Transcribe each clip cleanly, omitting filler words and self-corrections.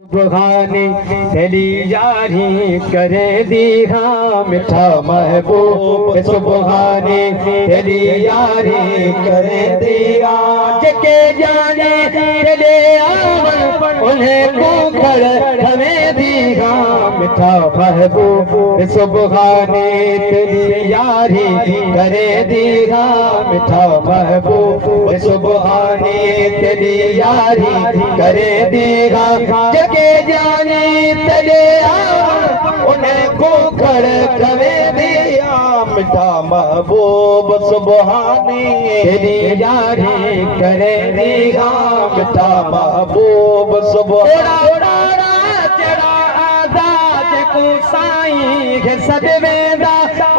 सुबहानी तेरी यारी करे दी हाँ मिठा महबूब सुबहानी तेरी यारी करे दिया जके जाने तेरे आवन उन्हें कोखड़ हमें दी हाँ मिठा महबूब सुबहानी तेरी यारी करे दी हाँ मिठा महबूब सुबहानी तेरी यारी करे दी हाँ के जानी तेरे उन्हें कोखड़ कवे दिया मिठा महबूब सुबहानी तेरी यारी करे दिया मिठा महबूब सुबहानी चढ़ा आजाद को साईं के सदवेदा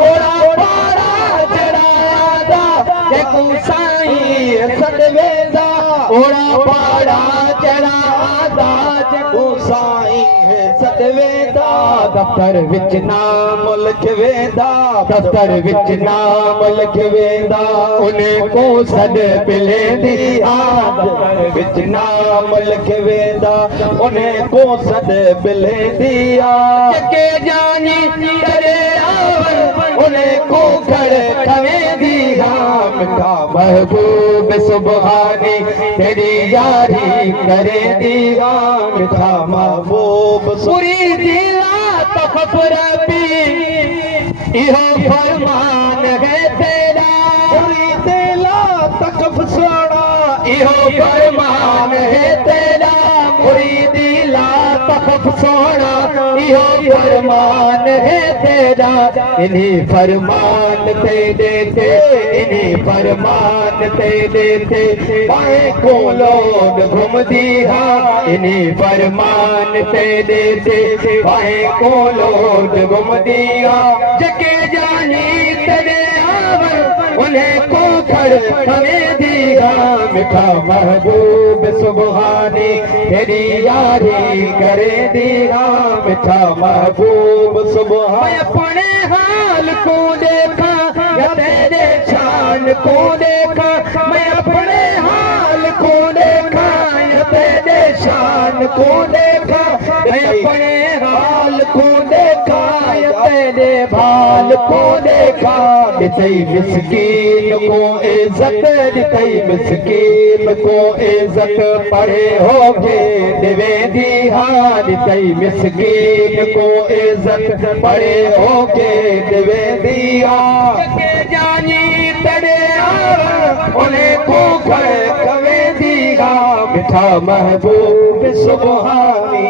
ओड़ा पारा चढ़ा आजाद को साईं सदवेदा ओड़ा पारा चढ़ा सदवेदा दफ्तर विच नाम लिख वेदा दफ्तर विच नाम लिख वेदा उन्हें को सद पिले दिया दफ्तर विच नाम लिख वेदा उन्हें को सद पिले दिया के जानी तेरे आवन उन्हें को खड़ खवे दिया मिठा महबूब सुबहानी तेरी यारी करे दिया मिठा महबूब पूरी दिला तखबर भी इहो फरमान है तेरा पूरी दिला तकफ सोना इहो फरमान है तेरा पूरी दिला तकफ सोना इहो फरमान है तेरा इन्हीं फरमान ते देते इन्हीं फरमान ते देते पाए को लोग घूमती हाँ इन्हीं फरमान ते देते पाए को लोग घूमती हाँ जके जानी तेरे आवर उन्हें को खड़ हमें दिया मिठा महबूब सुबहानी तेरी यारी करे दिया मिठा महबूब सुबहानी अपने हाल को देखा या तेरे शान को देखा मैं अपने हाल को देखा या तेरे शान को देखा मैं अपने हाल को देखा या तेरे भाल को देखा दितई मिस्कीन को इज्जत दितई मिस्कीन को इज्जत पड़े होगे दिवे दी हाँ दितई मिस्कीन को इज्जत पड़े होगे दिवे दिया के जानी तेरे उन्हें को खड़ कवे दिया मिठा महबूब सुबहानी